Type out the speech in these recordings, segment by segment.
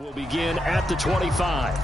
Will begin at the 25.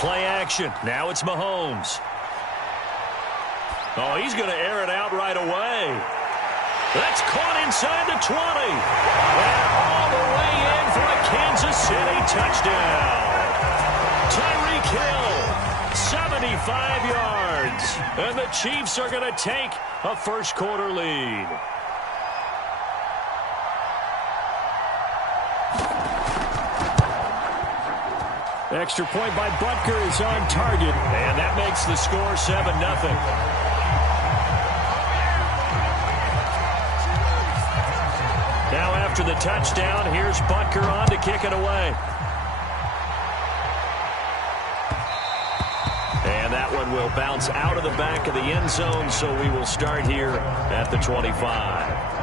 Play action. Now it's Mahomes. Oh, he's going to air it out right away. That's caught inside the 20. And all the way in for a Kansas City touchdown. Tyreek Hill, 75 yards. And the Chiefs are going to take a first-quarter lead. Extra point by Butker is on target, and that makes the score 7-0. Now after the touchdown, here's Butker on to kick it away. And that one will bounce out of the back of the end zone, so we will start here at the 25.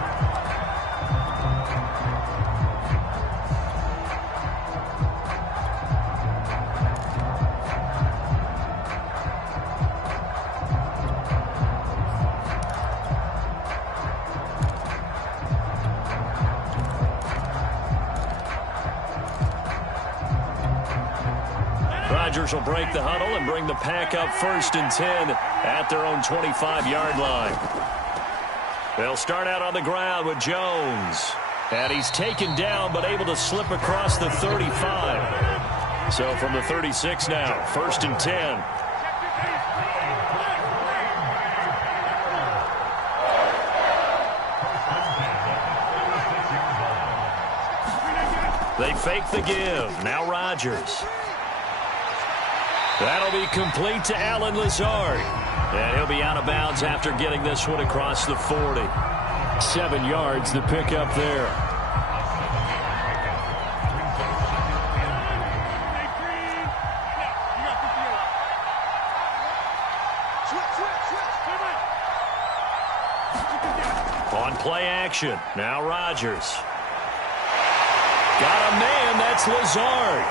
Rodgers will break the huddle and bring the pack up 1st and 10 at their own 25-yard line. They'll start out on the ground with Jones. And he's taken down but able to slip across the 35. So from the 36 now, 1st and 10. They fake the give. Now Rodgers. That'll be complete to Allen Lazard. And he'll be out of bounds after getting this one across the 40. 7 yards to pick up there. On play action. Now Rodgers. Got a man. That's Lazard.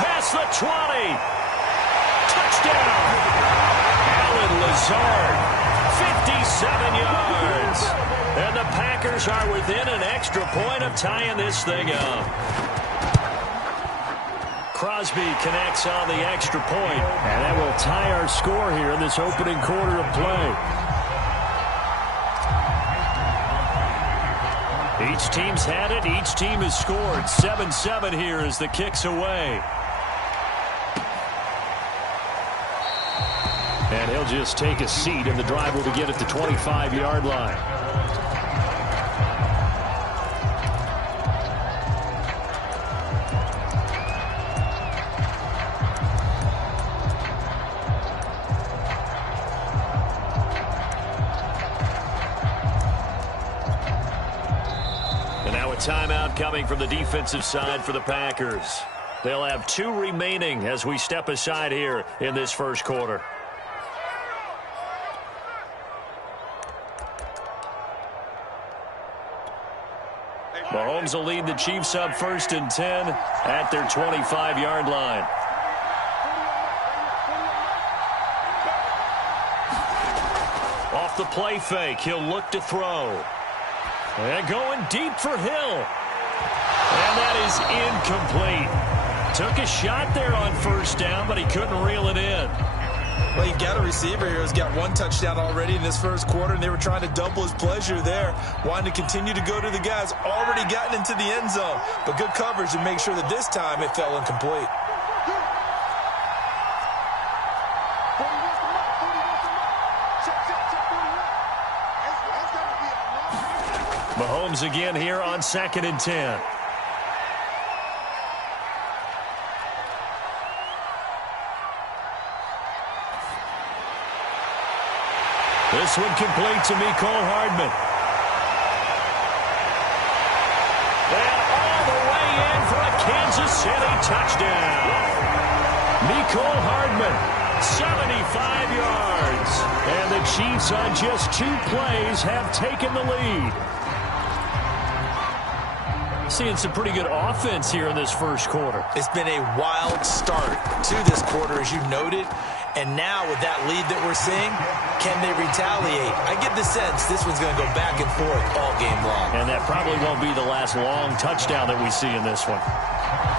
Past the 20. Touchdown! Allen Lazard, 57 yards. And the Packers are within an extra point of tying this thing up. Crosby connects on the extra point. And that will tie our score here in this opening quarter of play. Each team's had it. Each team has scored. 7-7 here as the kick's away. And he'll just take a seat, and the drive will begin at the 25-yard line. And now a timeout coming from the defensive side for the Packers. They'll have 2 remaining as we step aside here in this first quarter. Mahomes will lead the Chiefs up 1st and 10 at their 25-yard line. Off the play fake, he'll look to throw. And going deep for Hill. And that is incomplete. Took a shot there on 1st down, but he couldn't reel it in. Well, you've got a receiver here who's got 1 touchdown already in this first quarter, and they were trying to double his pleasure there, wanting to continue to go to the guys already gotten into the end zone. But good coverage to make sure that this time it fell incomplete. Mahomes again here on 2nd and 10. This one complete to Mecole Hardman. City touchdown. Mecole Hardman, 75 yards. And the Chiefs on just 2 plays have taken the lead. Seeing some pretty good offense here in this first quarter. It's been a wild start to this quarter, as you noted. And now with that lead that we're seeing, can they retaliate? I get the sense this one's going to go back and forth all game long. And that probably won't be the last long touchdown that we see in this one.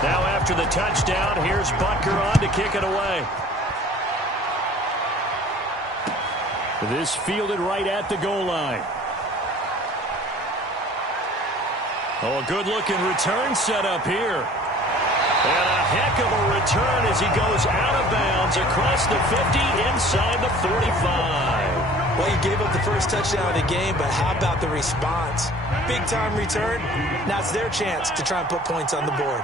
Now after the touchdown, here's Butker on to kick it away. This fielded right at the goal line. Oh, a good-looking return set up here. And a heck of a return as he goes out of bounds across the 50 inside the 45. Well, he gave up the first touchdown of the game, but how about the response? Big-time return. Now it's their chance to try and put points on the board.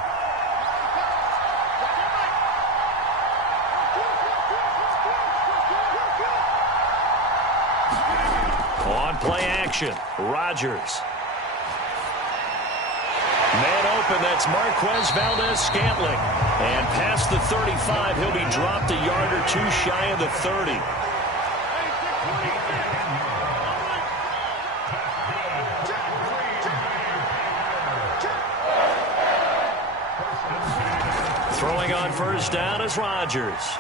On play action, Rodgers. Man open, that's Marquez Valdez-Scantling. And past the 35, he'll be dropped a yard or 2 shy of the 30. Throwing on first down is Rodgers.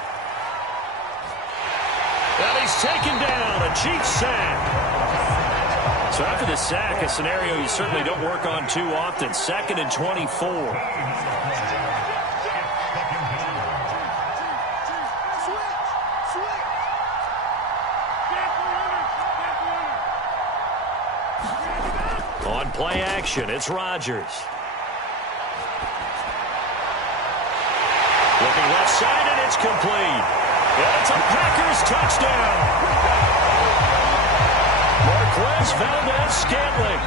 And he's taken down, a Chiefs sack. So after the sack, a scenario you certainly don't work on too often. 2nd and 24. On play action, it's Rodgers. Looking left side, and it's complete. And it's a Packers touchdown. Marquez Valdez-Scantling,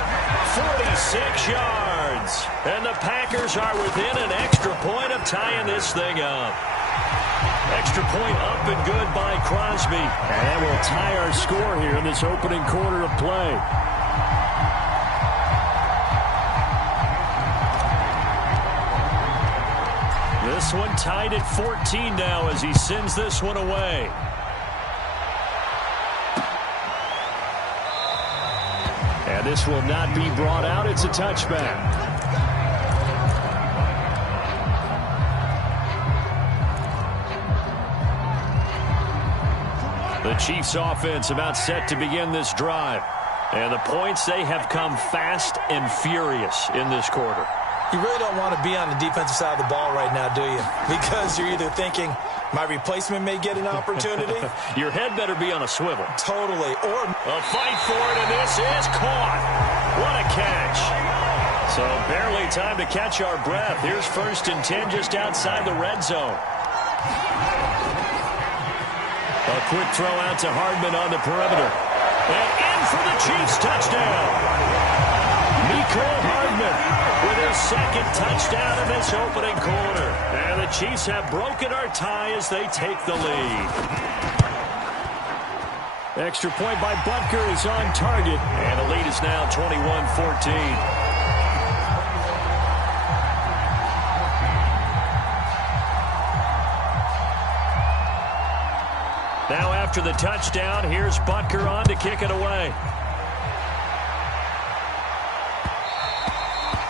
46 yards. And the Packers are within an extra point of tying this thing up. Extra point up and good by Crosby. And that will tie our score here in this opening quarter of play. This one tied at 14 now as he sends this one away. And this will not be brought out. It's a touchback. The Chiefs offense about set to begin this drive. And the points, they have come fast and furious in this quarter. You really don't want to be on the defensive side of the ball right now, do you? Because you're either thinking, my replacement may get an opportunity. Your head better be on a swivel. Totally. Or a fight for it, and this is caught. What a catch. So barely time to catch our breath. Here's 1st and 10 just outside the red zone. A quick throw out to Hardman on the perimeter. And in for the Chiefs touchdown. Mecole Hardman with his 2nd touchdown in this opening quarter. And the Chiefs have broken our tie as they take the lead. Extra point by Butker is on target. And the lead is now 21-14. Now after the touchdown, here's Butker on to kick it away.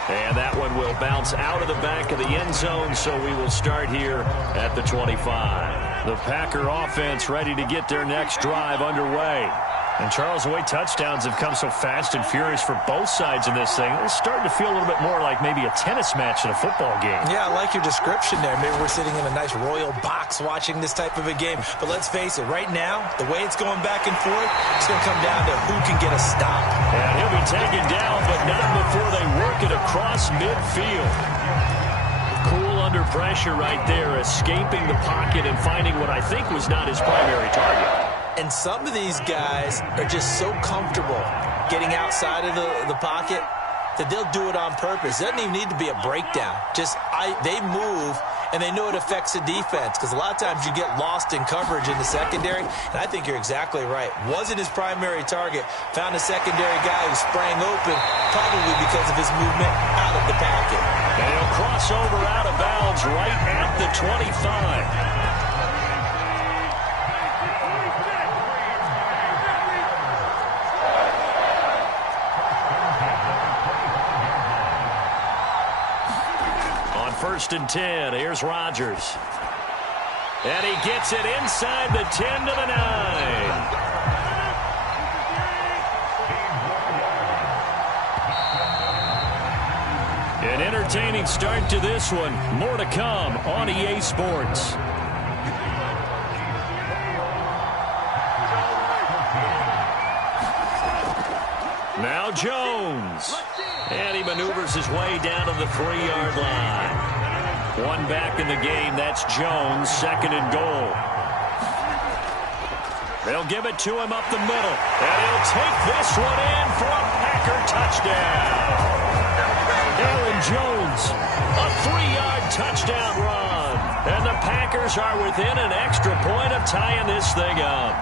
And that one will bounce out of the back of the end zone, so we will start here at the 25. The Packer offense ready to get their next drive underway. And, Charles, the way touchdowns have come so fast and furious for both sides in this thing, it's starting to feel a little bit more like maybe a tennis match in a football game. Yeah, I like your description there. Maybe we're sitting in a nice royal box watching this type of a game. But let's face it, right now, the way it's going back and forth, it's going to come down to who can get a stop. And he'll be taken down, but not before they work it across midfield. Cool under pressure right there, escaping the pocket and finding what I think was not his primary target. And some of these guys are just so comfortable getting outside of the pocket that they'll do it on purpose. It doesn't even need to be a breakdown. Just they move and they know it affects the defense because a lot of times you get lost in coverage in the secondary, and I think you're exactly right. Wasn't his primary target. Found a secondary guy who sprang open, probably because of his movement out of the pocket. And he'll cross over out of bounds right at the 25. First and 10. Here's Rodgers. And he gets it inside the 10 to the 9. An entertaining start to this one. More to come on EA Sports. Now Jones. And he maneuvers his way down to the 3-yard line. One back in the game. That's Jones, second and goal. They'll give it to him up the middle. And he'll take this one in for a Packer touchdown. Aaron Jones, a 3-yard touchdown run. And the Packers are within an extra point of tying this thing up.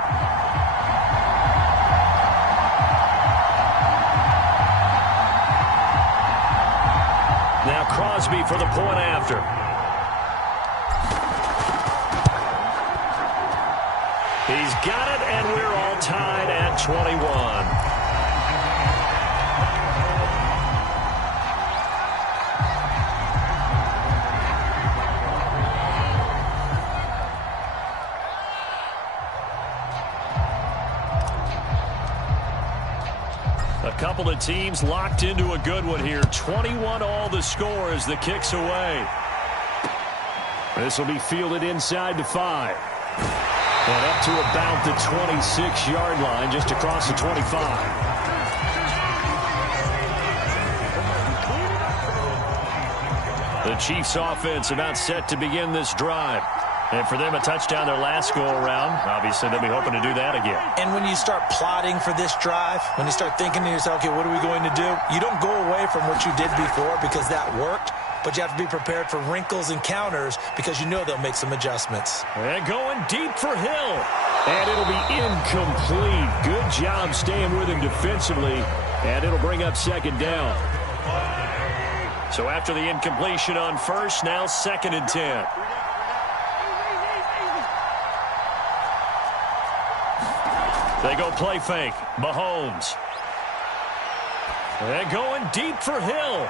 Now Crosby for the point after. He's got it, and we're all tied at 21. A couple of teams locked into a good one here. 21-all the score as the kick's away. This will be fielded inside the 5. And up to about the 26-yard line, just across the 25. The Chiefs offense about set to begin this drive. And for them, a touchdown their last go-around. Obviously, they'll be hoping to do that again. And when you start plotting for this drive, when you start thinking to yourself, okay, what are we going to do? You don't go away from what you did before because that worked. But you have to be prepared for wrinkles and counters because you know they'll make some adjustments. And going deep for Hill. And it'll be incomplete. Good job staying with him defensively. And it'll bring up second down. So after the incompletion on first, now second and 10. They go play fake. Mahomes. And going deep for Hill.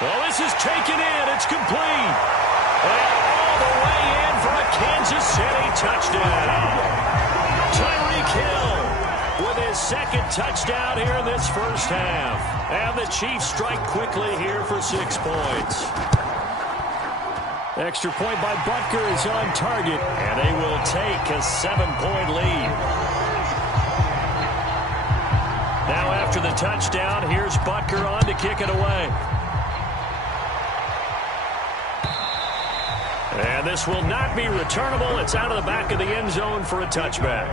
Well, this is taken in. It's complete. And all the way in for a Kansas City touchdown. Tyreek Hill with his second touchdown here in this first half. And the Chiefs strike quickly here for 6 points. Extra point by Butker is on target. And they will take a 7-point lead. Now after the touchdown, here's Butker on to kick it away. And this will not be returnable. It's out of the back of the end zone for a touchback.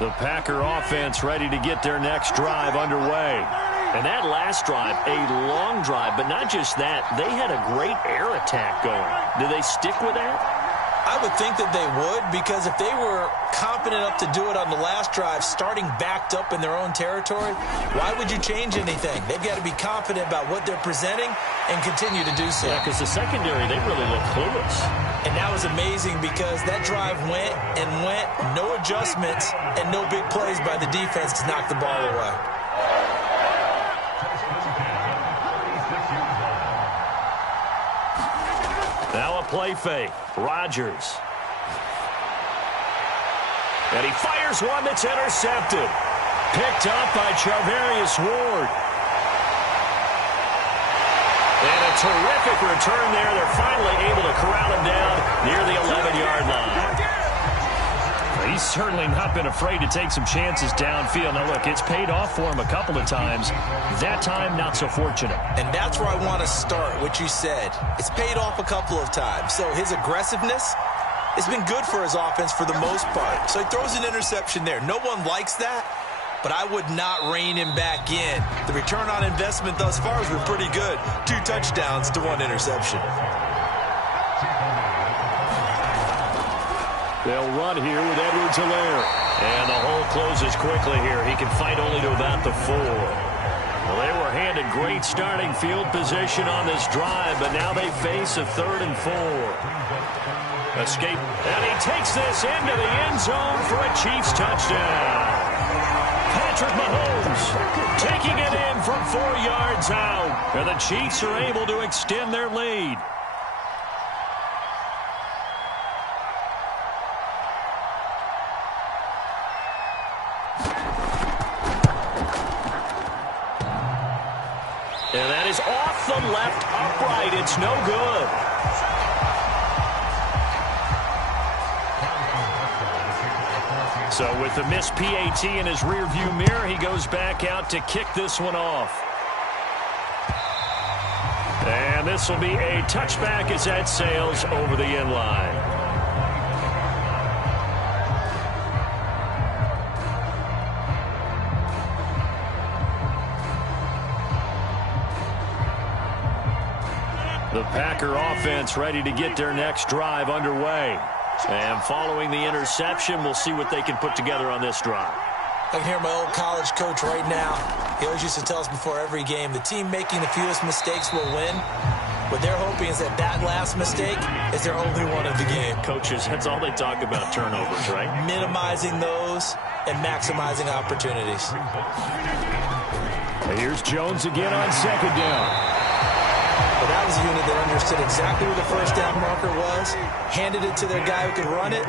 The Packer offense ready to get their next drive underway. And that last drive, a long drive, but not just that. They had a great air attack going. Do they stick with that? I would think that they would, because if they were confident enough to do it on the last drive, starting backed up in their own territory, why would you change anything? They've got to be confident about what they're presenting and continue to do so. Yeah, because the secondary, they really look clueless. And that was amazing because that drive went and went, no adjustments, and no big plays by the defense to knock the ball away. Now a play fake. Rodgers. And he fires one that's intercepted. Picked up by Charvarius Ward. And a terrific return there. They're finally able to corral him down near the 11-yard line. He's certainly not been afraid to take some chances downfield. Now, look, it's paid off for him a couple of times. That time, not so fortunate. And that's where I want to start, what you said. It's paid off a couple of times. So his aggressiveness has been good for his offense for the most part. So he throws an interception there. No one likes that, but I would not rein him back in. The return on investment thus far has been pretty good. 2 touchdowns to 1 interception. They'll run here with Edwards-Helaire. And the hole closes quickly here. He can fight only to about the 4. Well, they were handed great starting field position on this drive, but now they face a 3rd and 4. Escape. And he takes this into the end zone for a Chiefs touchdown. Patrick Mahomes taking it in from 4 yards out. And the Chiefs are able to extend their lead. And that is off the left upright. It's no good. So with the missed PAT in his rearview mirror, he goes back out to kick this one off. And this will be a touchback as that sails over the end line. The Packer offense ready to get their next drive underway. And following the interception, we'll see what they can put together on this drive. I can hear my old college coach right now. He always used to tell us before every game, the team making the fewest mistakes will win. What they're hoping is that that last mistake is their only one of the game. Coaches, that's all they talk about, turnovers, right? Minimizing those and maximizing opportunities. And here's Jones again on 2nd down. But that was a unit that understood exactly where the first down marker was, handed it to their guy who could run it,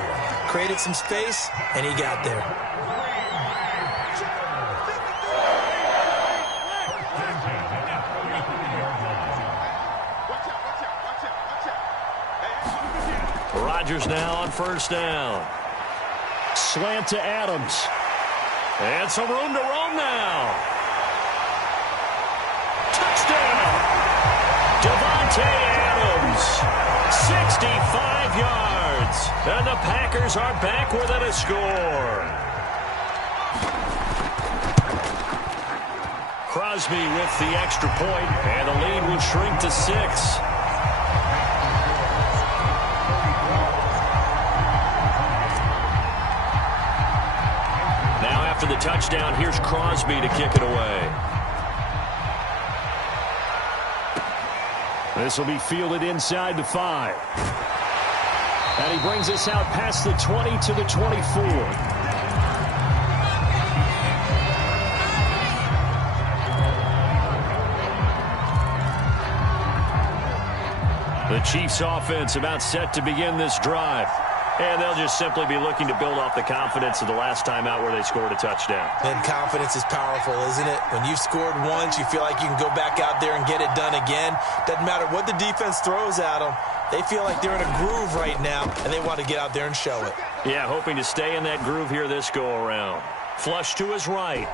created some space, and he got there. Rodgers now on 1st down. Slant to Adams. And some room to roam now. Touchdown! Davante Adams, 65 yards. And the Packers are back within a score. Crosby with the extra point, and the lead will shrink to 6. Now after the touchdown, here's Crosby to kick it away. This will be fielded inside the 5. And he brings us out past the 20 to the 24. The Chiefs offense about set to begin this drive. And they'll just simply be looking to build off the confidence of the last time out where they scored a touchdown. And confidence is powerful, isn't it? When you've scored once, you feel like you can go back out there and get it done again. Doesn't matter what the defense throws at them. They feel like they're in a groove right now, and they want to get out there and show it. Yeah, hoping to stay in that groove here this go-around. Flush to his right.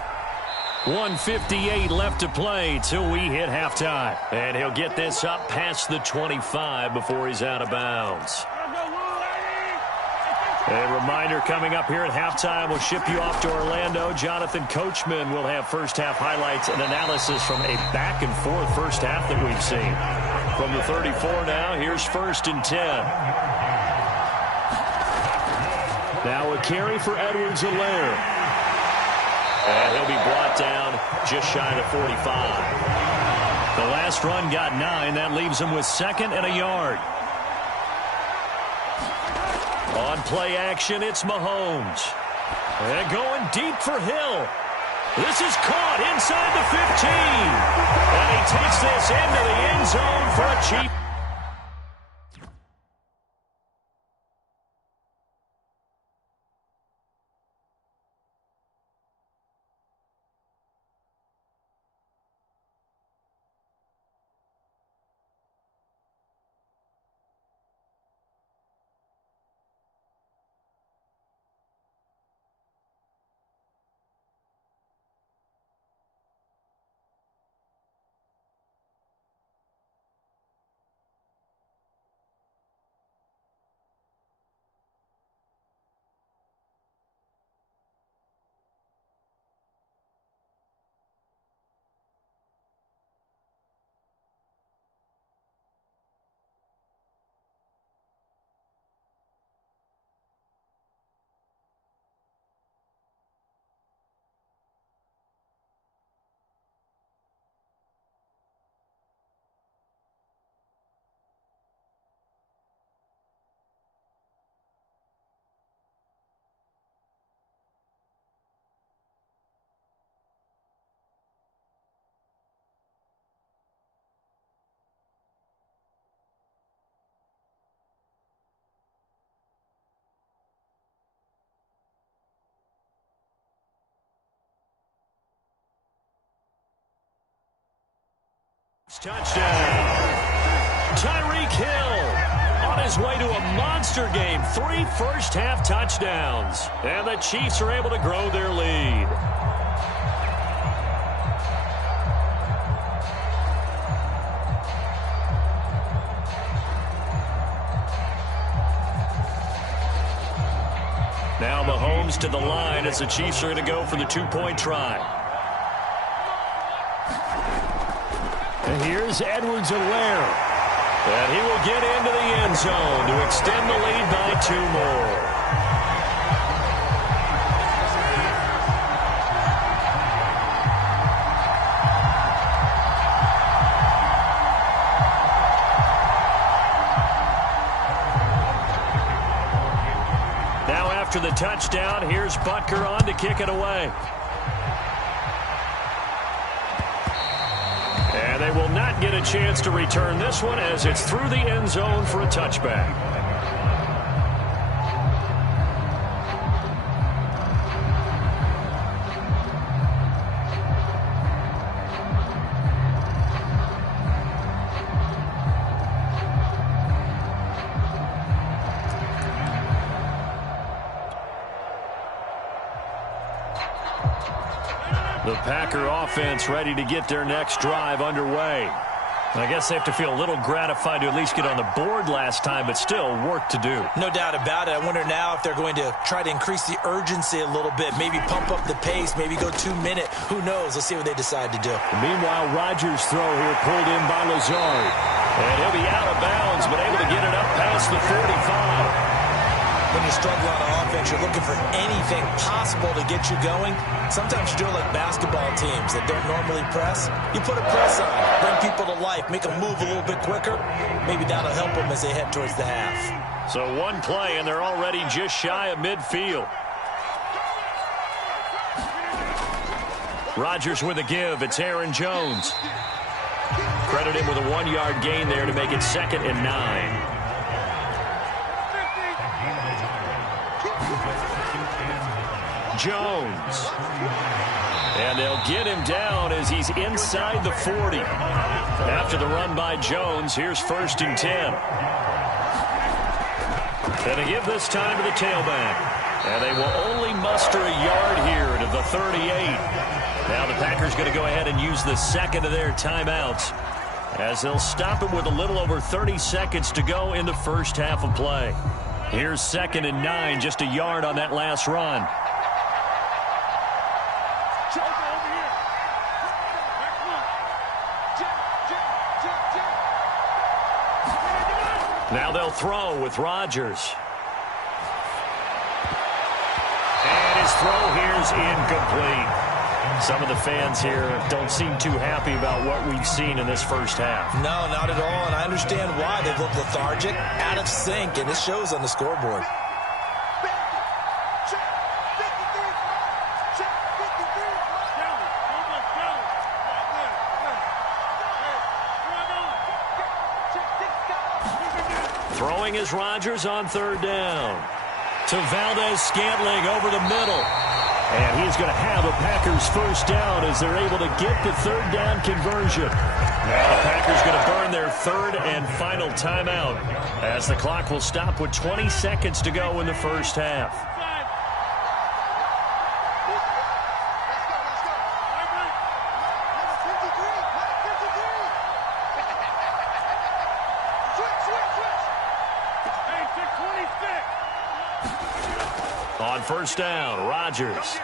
1:58 left to play till we hit halftime. And he'll get this up past the 25 before he's out of bounds. A reminder coming up here at halftime, we'll ship you off to Orlando. Jonathan Coachman will have first-half highlights and analysis from a back-and-forth first half that we've seen. From the 34 now, here's 1st and 10. Now a carry for Edwards-Helaire. And he'll be brought down just shy of the 45. The last run got 9. That leaves him with 2nd and a yard. On play action, it's Mahomes. And going deep for Hill. This is caught inside the 15. And he takes this into the end zone for a cheap. Touchdown. Tyreek Hill on his way to a monster game. 3 first-half touchdowns. And the Chiefs are able to grow their lead. Now Mahomes to the line as the Chiefs are going to go for the 2-point try. And here's Edwards-Helaire. And he will get into the end zone to extend the lead by 2 more. Now after the touchdown, here's Butker on to kick it away. And they will not get a chance to return this one as it's through the end zone for a touchback. The Packer offense ready to get their next drive underway. I guess they have to feel a little gratified to at least get on the board last time, but still work to do. No doubt about it. I wonder now if they're going to try to increase the urgency a little bit, maybe pump up the pace, maybe go 2-minute. Who knows? Let's see what they decide to do. Meanwhile, Rodgers' throw here pulled in by Lazard. And he'll be out of bounds, but able to get it up past the 45. When you're struggling on offense, you're looking for anything possible to get you going. Sometimes you do it like basketball teams that don't normally press. You put a press on, bring people to life, make them move a little bit quicker. Maybe that'll help them as they head towards the half. So one play, and they're already just shy of midfield. Rodgers with a give. It's Aaron Jones. Credit him with a 1-yard gain there to make it 2nd and 9. Jones. And they'll get him down as he's inside the 40. After the run by Jones, here's 1st and 10. And they give this time to the tailback. And they will only muster a yard here to the 38. Now the Packers going to go ahead and use the 2nd of their timeouts as they'll stop him with a little over 30 seconds to go in the first half of play. Here's 2nd and 9, just a yard on that last run. Now they'll throw with Rodgers. And his throw here's incomplete. Some of the fans here don't seem too happy about what we've seen in this first half. No, not at all, and I understand why. They've looked lethargic, out of sync, and it shows on the scoreboard. Throwing is Rodgers on 3rd down. To Valdez-Scantling over the middle. And he's going to have a Packers first down as they're able to get the 3rd down conversion. Now the Packers going to burn their 3rd and final timeout as the clock will stop with 20 seconds to go in the first half. On 1st down, Rodgers.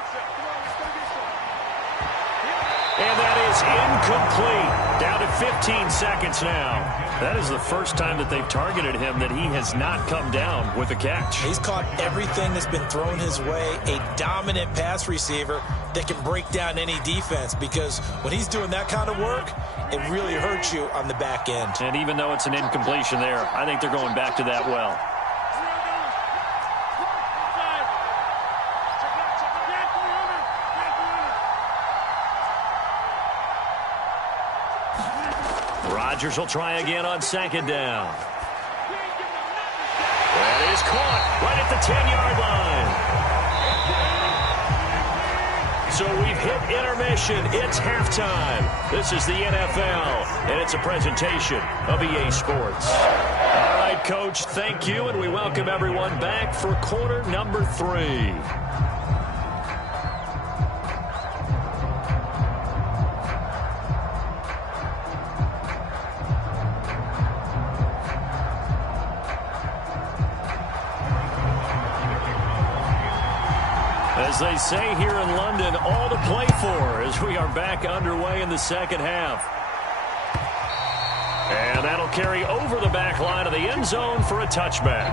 And that is incomplete. Down to 15 seconds now. That is the first time that they've targeted him that he has not come down with a catch. He's caught everything that's been thrown his way. A dominant pass receiver that can break down any defense, because when he's doing that kind of work, it really hurts you on the back end. And even though it's an incompletion there, I think they're going back to that well. Rodgers will try again on 2nd down. That is caught right at the 10-yard line. So we've hit intermission. It's halftime. This is the NFL, and it's a presentation of EA Sports. All right, Coach, thank you, and we welcome everyone back for quarter number 3. As they say here in London, all to play for as we are back underway in the second half. And that'll carry over the back line of the end zone for a touchback.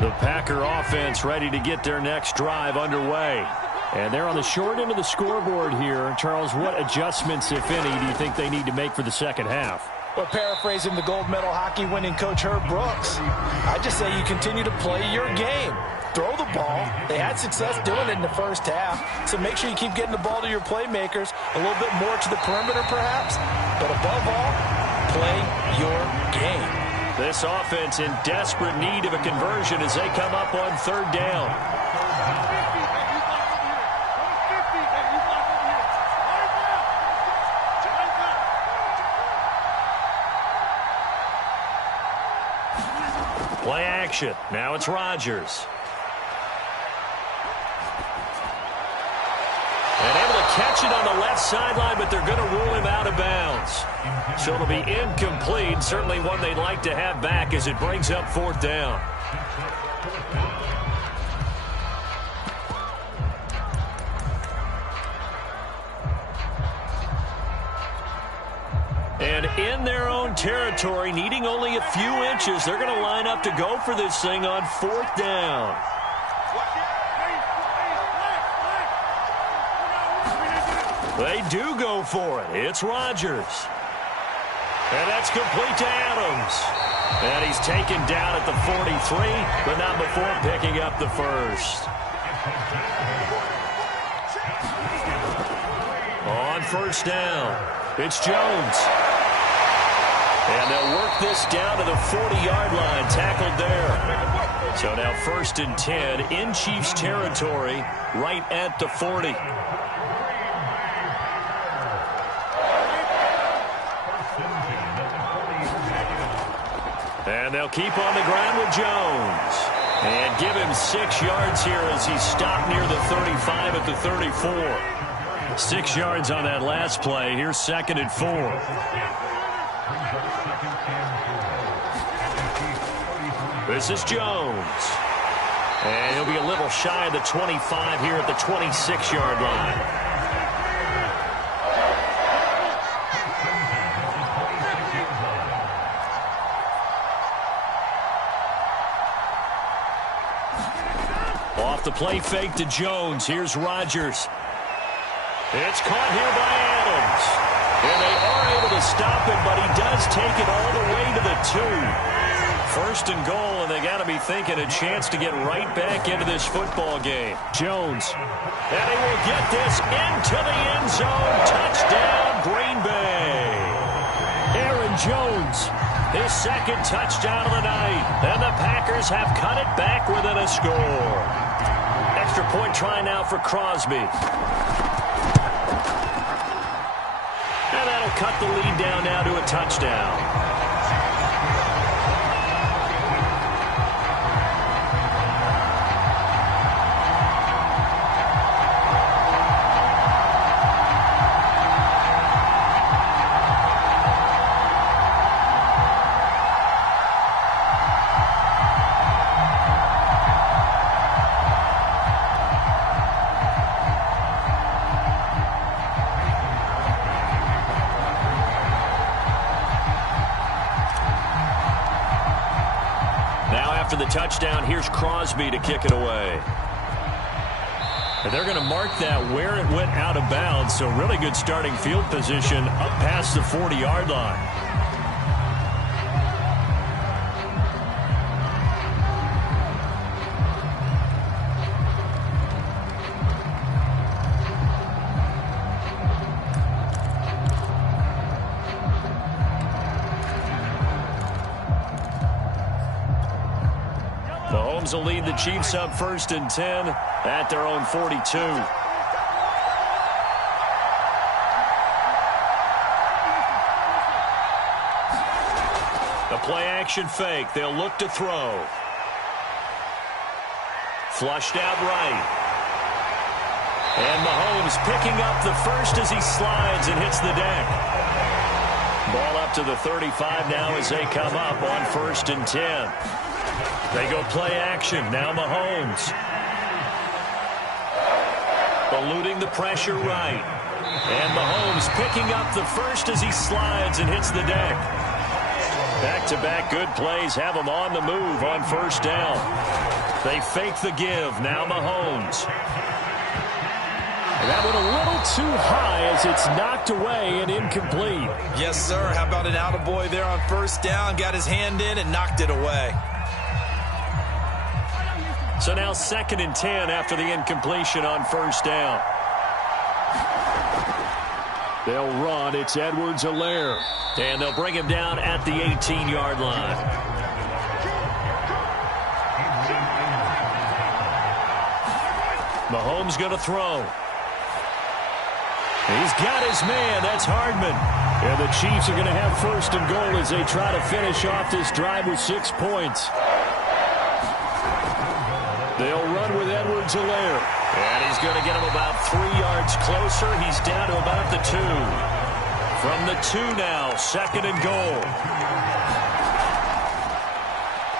The Packer offense ready to get their next drive underway. And they're on the short end of the scoreboard here. Charles, what adjustments, if any, do you think they need to make for the second half? Well, paraphrasing the gold medal hockey winning coach Herb Brooks, I just say you continue to play your game. Throw the ball. They had success doing it in the first half, so make sure you keep getting the ball to your playmakers, a little bit more to the perimeter perhaps, but above all, play your game. This offense in desperate need of a conversion as they come up on third down. Play action. Now it's Rodgers. And able to catch it on the left sideline, but they're going to rule him out of bounds. So it'll be incomplete. Certainly one they'd like to have back as it brings up fourth down. And in their own territory, needing only a few inches, they're going to line up to go for this thing on fourth down. They do go for it. It's Rodgers. And that's complete to Adams. And he's taken down at the 43, but not before picking up the first. On first down, it's Jones. And they'll work this down to the 40-yard line, tackled there. So now 1st and 10 in Chiefs territory, right at the 40. And they'll keep on the ground with Jones. And give him 6 yards here as he's stopped near the 35 at the 34. 6 yards on that last play. Here's 2nd and 4. This is Jones. And he'll be a little shy of the 25 here at the 26-yard line. Off the play fake to Jones. Here's Rodgers. It's caught here by Adams. And they are able to stop it, but he does take it all the way to the 2. 1st and goal, and they got to be thinking a chance to get right back into this football game. Jones. And he will get this into the end zone. Touchdown, Green Bay. Aaron Jones, his 2nd touchdown of the night. And the Packers have cut it back within a score. Extra point try now for Crosby. And that'll cut the lead down now to a touchdown. After the touchdown, here's Crosby to kick it away. And they're going to mark that where it went out of bounds, so really good starting field position up past the 40-yard line. Mahomes will lead the Chiefs up 1st and 10 at their own 42. The play-action fake. They'll look to throw. Flushed out right. And Mahomes picking up the first as he slides and hits the deck. Ball up to the 35 now as they come up on 1st and 10. They go play action. Now Mahomes. Eluding the pressure right. And Mahomes picking up the first as he slides and hits the deck. Back-to-back good plays have him on the move on 1st down. They fake the give. Now Mahomes. That one a little too high as it's knocked away and incomplete. Yes, sir. How about an attaboy there on 1st down? Got his hand in and knocked it away. So now 2nd and 10 after the incompletion on 1st down. They'll run. It's Edwards-Helaire. And they'll bring him down at the 18-yard line. Mahomes going to throw. He's got his man. That's Hardman. And the Chiefs are going to have 1st and goal as they try to finish off this drive with 6 points. They'll run with Edwards-Helaire. And he's going to get him about 3 yards closer. He's down to about the 2. From the 2 now, 2nd and goal.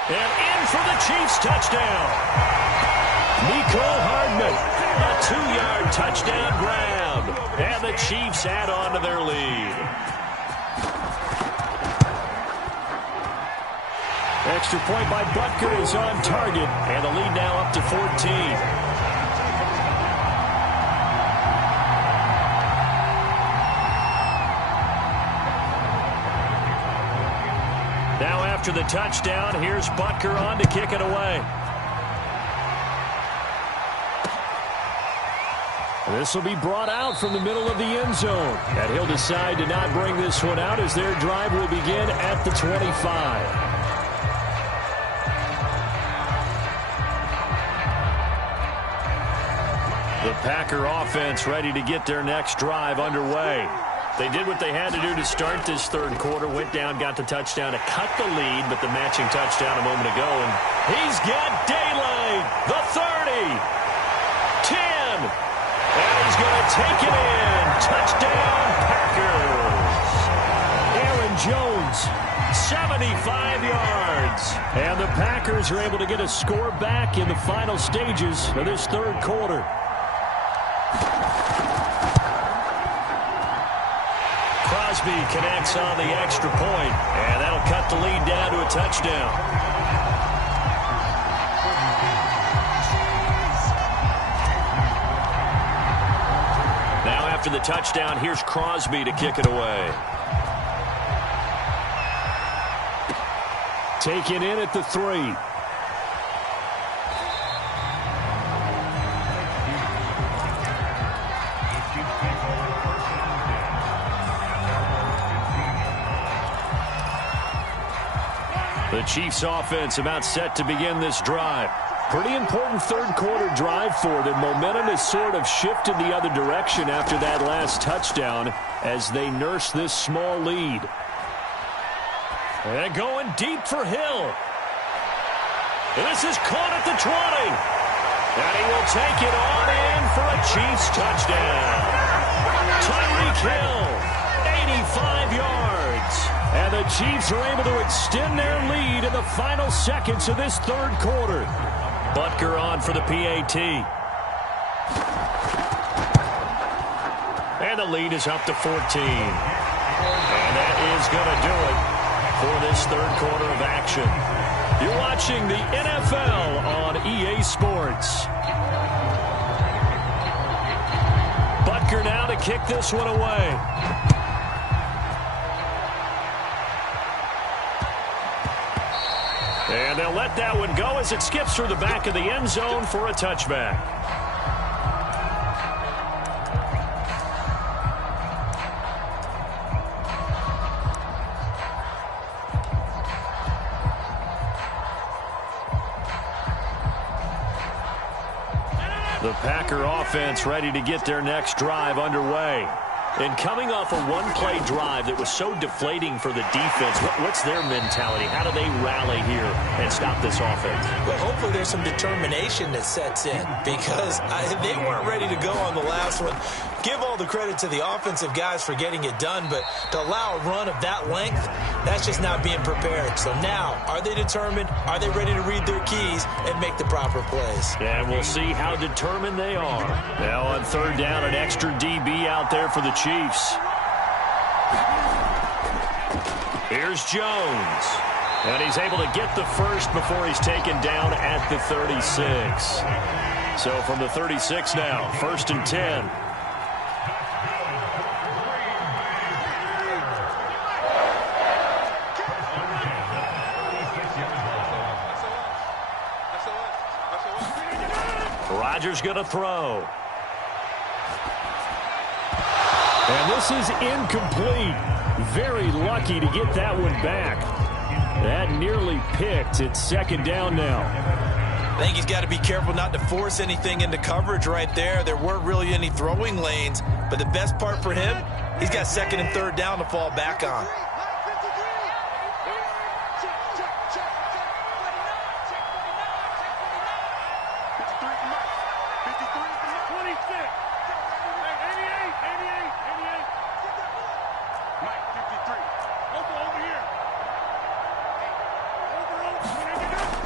And in for the Chiefs touchdown. Mecole Hardman. A 2-yard touchdown grab. And the Chiefs add on to their lead. Extra point by Butker is on target. And the lead now up to 14. Now after the touchdown, here's Butker on to kick it away. This will be brought out from the middle of the end zone. And he'll decide to not bring this one out as their drive will begin at the 25. The Packer offense ready to get their next drive underway. They did what they had to do to start this 3rd quarter. Went down, got the touchdown to cut the lead, but the matching touchdown a moment ago. And he's got daylight. The 30. 10. And he's going to take it in. Touchdown, Packers. Aaron Jones. 75 yards. And the Packers are able to get a score back in the final stages of this 3rd quarter. Crosby connects on the extra point, and that'll cut the lead down to a touchdown. Now after the touchdown, here's Crosby to kick it away. Taken in at the 3. The Chiefs offense about set to begin this drive. Pretty important 3rd quarter drive for them. Momentum has sort of shifted the other direction after that last touchdown as they nurse this small lead. And going deep for Hill. This is caught at the 20. And he will take it on in for a Chiefs touchdown. Tyreek Hill, 85 yards. And the Chiefs are able to extend their lead in the final seconds of this 3rd quarter. Butker on for the PAT. And the lead is up to 14. And that is going to do it for this 3rd quarter of action. You're watching the NFL on EA Sports. Butker now to kick this one away. And they'll let that one go as it skips through the back of the end zone for a touchback. The Packer offense ready to get their next drive underway. And coming off a one-play drive that was so deflating for the defense, what's their mentality? How do they rally here and stop this offense? Well, hopefully there's some determination that sets in because they weren't ready to go on the last one. Give all the credit to the offensive guys for getting it done, but to allow a run of that length, that's just not being prepared. So now, are they determined? Are they ready to read their keys and make the proper plays? And we'll see how determined they are. Now on third down, an extra DB out there for the Chiefs. Here's Jones. And he's able to get the first before he's taken down at the 36. So from the 36 now, 1st and 10. Rodgers going to throw. And this is incomplete. Very lucky to get that one back. That nearly picked. It's 2nd down now. I think he's got to be careful not to force anything into coverage right there. There weren't really any throwing lanes, but the best part for him, he's got 2nd and 3rd down to fall back on.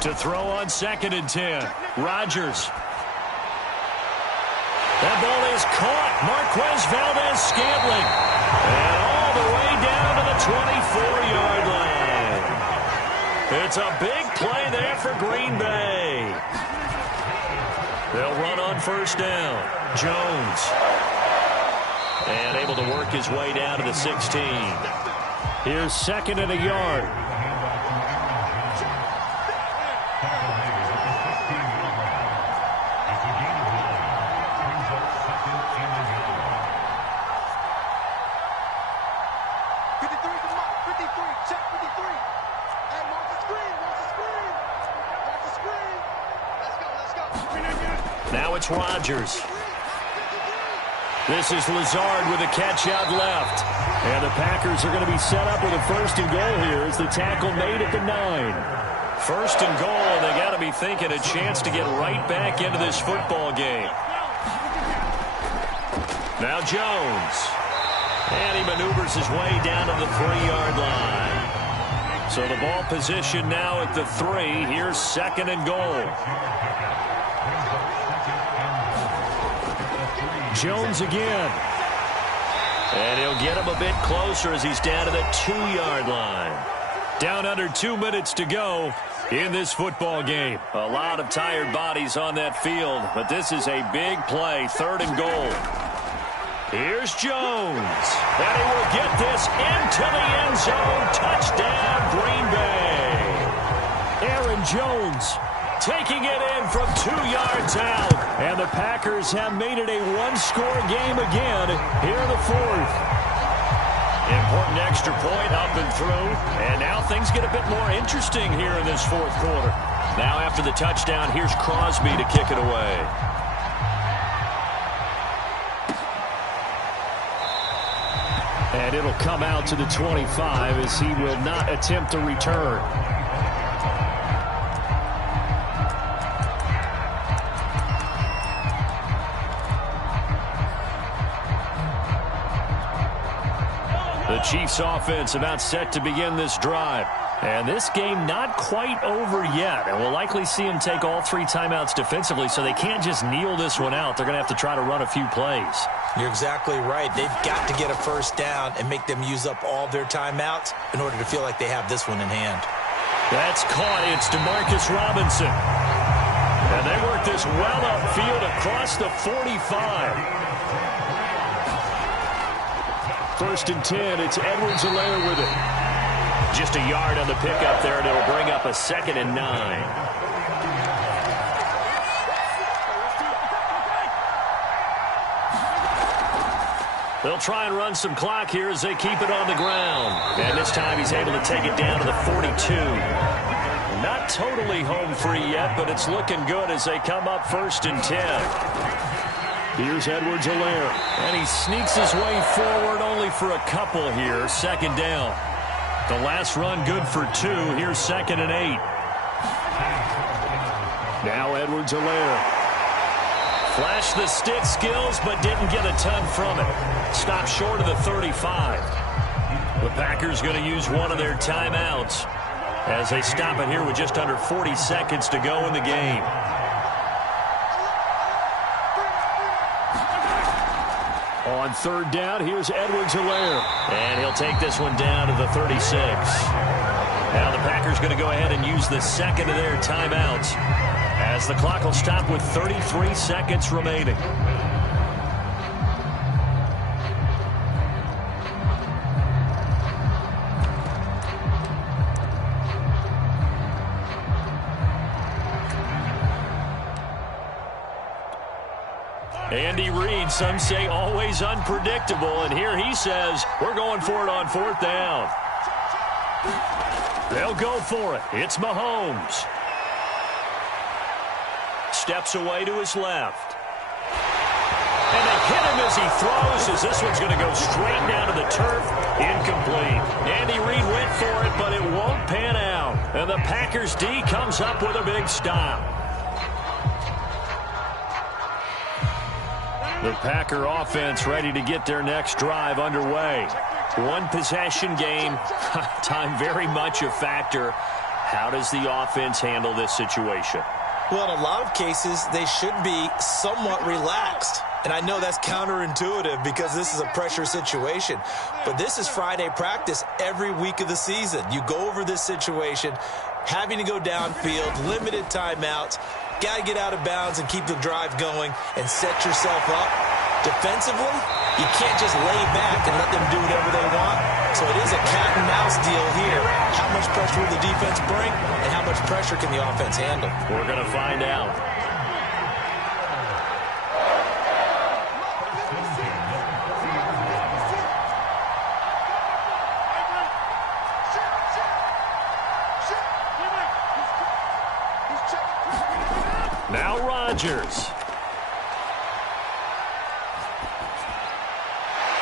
To throw on 2nd and 10. Rodgers. That ball is caught. Marquez Valdez-Scantling. And all the way down to the 24-yard line. It's a big play there for Green Bay. They'll run on 1st down. Jones. And able to work his way down to the 16. Here's 2nd and a yard. Now it's Rodgers. This is Lazard with a catch out left. And the Packers are going to be set up with a 1st and goal here as the tackle made at the 9. 1st and goal, and they got to be thinking a chance to get right back into this football game. Now Jones. And he maneuvers his way down to the 3-yard line. So the ball position now at the 3. Here's 2nd and goal. Jones again. And he'll get him a bit closer as he's down to the 2-yard line. Down under 2 minutes to go in this football game. A lot of tired bodies on that field, but this is a big play. 3rd and goal. Here's Jones. And he will get this into the end zone. Touchdown, Green Bay. Aaron Jones taking it in from 2 yards out. And the Packers have made it a one-score game again here in the 4th. Important extra point up and through. And now things get a bit more interesting here in this 4th quarter. Now after the touchdown, here's Crosby to kick it away. And it'll come out to the 25 as he will not attempt a return. The Chiefs offense about set to begin this drive. And this game not quite over yet. And we'll likely see them take all 3 timeouts defensively, so they can't just kneel this one out. They're going to have to try to run a few plays. You're exactly right. They've got to get a 1st down and make them use up all their timeouts in order to feel like they have this one in hand. That's caught. It's DeMarcus Robinson. And they work this well upfield across the 45. 1st and 10. It's Edwards-Helaire with it. Just a yard on the pickup there, and it'll bring up a 2nd and 9. They'll try and run some clock here as they keep it on the ground. And this time he's able to take it down to the 42. Not totally home free yet, but it's looking good as they come up 1st and 10. Here's Edwards-Helaire, and he sneaks his way forward only for a couple here. 2nd down. The last run good for 2. Here's 2nd and 8. Now Edwards-Helaire. Flashed the stick skills, but didn't get a ton from it. Stopped short of the 35. The Packers going to use one of their timeouts as they stop it here with just under 40 seconds to go in the game. On 3rd down, here's Edwards-Helaire. And he'll take this one down to the 36. Now the Packers going to go ahead and use the 2nd of their timeouts as the clock will stop with 33 seconds remaining. Andy Reid, some say always unpredictable, and here he says we're going for it on 4th down. They'll go for it. It's Mahomes. Steps away to his left. And they hit him as he throws, as this one's going to go straight down to the turf. Incomplete. Andy Reid went for it, but it won't pan out. And the Packers D comes up with a big stop. The Packer offense ready to get their next drive underway. One possession game. Time very much a factor. How does the offense handle this situation? Well, in a lot of cases, they should be somewhat relaxed. And I know that's counterintuitive because this is a pressure situation. But this is Friday practice every week of the season. You go over this situation, having to go downfield, limited timeouts. Got to get out of bounds and keep the drive going and set yourself up. Defensively, you can't just lay back and let them do whatever they want. So it is a cat and mouse deal here. How much pressure will the defense bring and how much pressure can the offense handle? We're going to find out. Now Rodgers.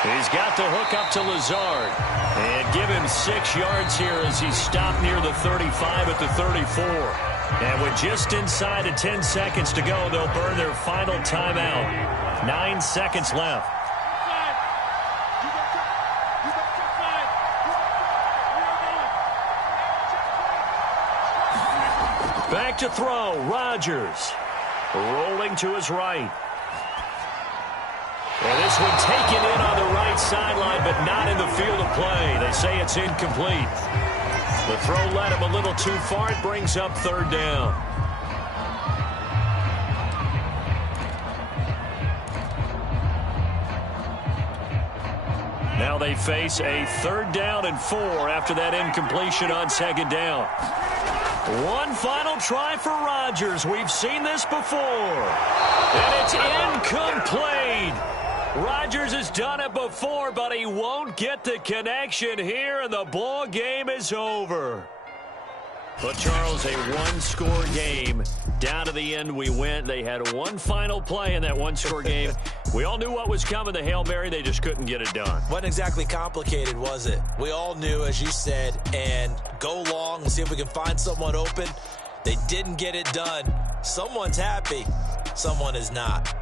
He's got the hook up to Lazard. And give him 6 yards here as he stopped near the 35 at the 34. And with just inside of 10 seconds to go, they'll burn their final timeout. 9 seconds left. Back to throw, Rodgers. Rolling to his right. And this one taken in on the right sideline, but not in the field of play. They say it's incomplete. The throw led him a little too far. It brings up 3rd down. Now they face a 3rd down and 4 after that incompletion on 2nd down. One final try for Rodgers. We've seen this before. And it's incomplete. Rodgers has done it before, but he won't get the connection here, and the ball game is over. But, Charles, a one-score game. Down to the end we went. They had one final play in that one-score game. We all knew what was coming, the Hail Mary. They just couldn't get it done. Wasn't exactly complicated, was it? We all knew, as you said, and go long and see if we can find someone open. They didn't get it done. Someone's happy. Someone is not.